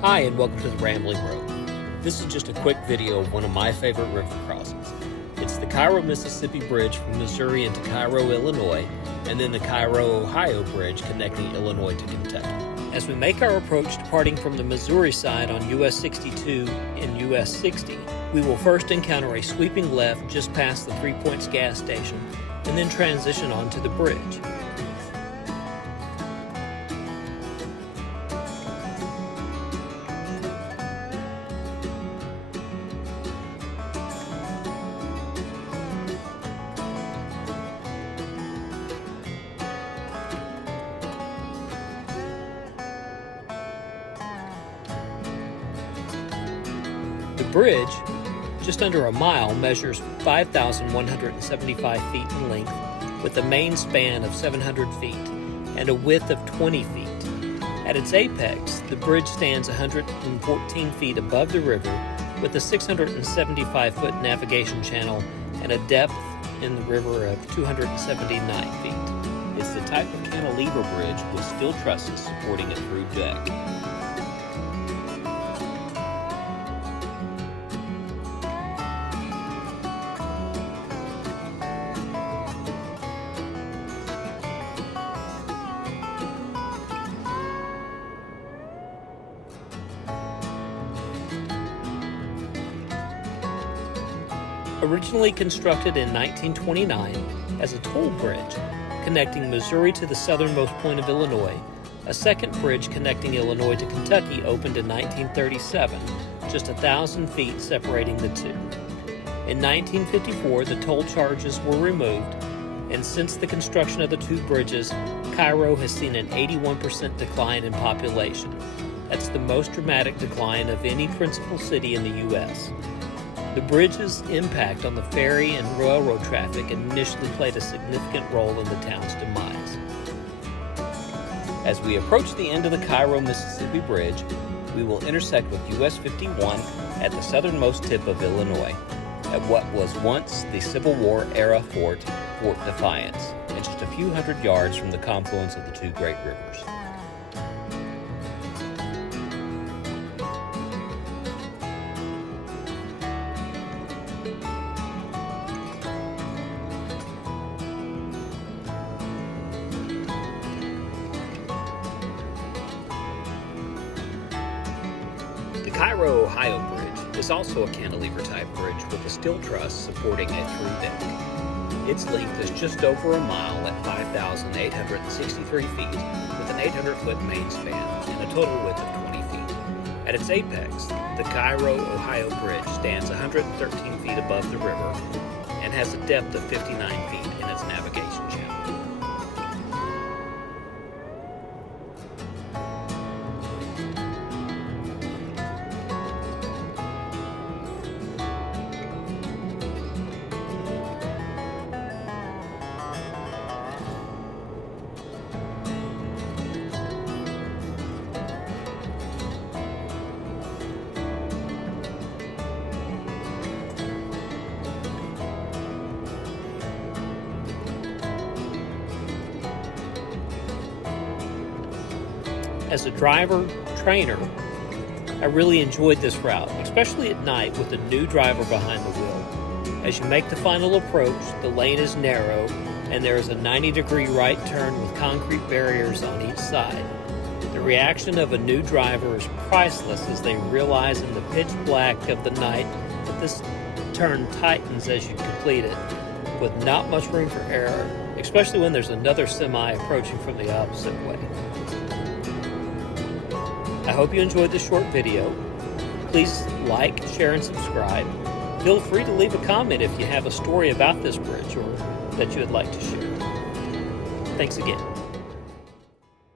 Hi, and welcome to the Rambling Road. This is just a quick video of one of my favorite river crossings. It's the Cairo Mississippi Bridge from Missouri into Cairo, Illinois, and then the Cairo Ohio Bridge connecting Illinois to Kentucky. As we make our approach departing from the Missouri side on US 62 and US 60, we will first encounter a sweeping left just past the 3 Points gas station, and then transition onto the bridge. The bridge, just under a mile, measures 5,175 feet in length with a main span of 700 feet and a width of 20 feet. At its apex, the bridge stands 114 feet above the river with a 675-foot navigation channel and a depth in the river of 279 feet. It's the type of cantilever bridge with steel trusses supporting a through deck. Originally constructed in 1929 as a toll bridge connecting Missouri to the southernmost point of Illinois, a second bridge connecting Illinois to Kentucky opened in 1937, just 1,000 feet separating the two. In 1954, the toll charges were removed, and since the construction of the two bridges, Cairo has seen an 81% decline in population. That's the most dramatic decline of any principal city in the U.S. The bridge's impact on the ferry and railroad traffic initially played a significant role in the town's demise. As we approach the end of the Cairo Mississippi Bridge, we will intersect with US 51 at the southernmost tip of Illinois, at what was once the Civil War era fort, Fort Defiance, and just a few hundred yards from the confluence of the two great rivers. The Cairo Ohio Bridge is also a cantilever-type bridge with a steel truss supporting a through deck. Its length is just over a mile at 5,863 feet with an 800-foot main span and a total width of 20 feet. At its apex, the Cairo Ohio Bridge stands 113 feet above the river and has a depth of 59 feet in its navigation channel. As a driver-trainer, I really enjoyed this route, especially at night with a new driver behind the wheel. As you make the final approach, the lane is narrow, and there is a 90-degree right turn with concrete barriers on each side. The reaction of a new driver is priceless as they realize in the pitch black of the night that this turn tightens as you complete it, with not much room for error, especially when there's another semi approaching from the opposite way. I hope you enjoyed this short video. Please like, share, and subscribe. Feel free to leave a comment if you have a story about this bridge or that you would like to share. Thanks again.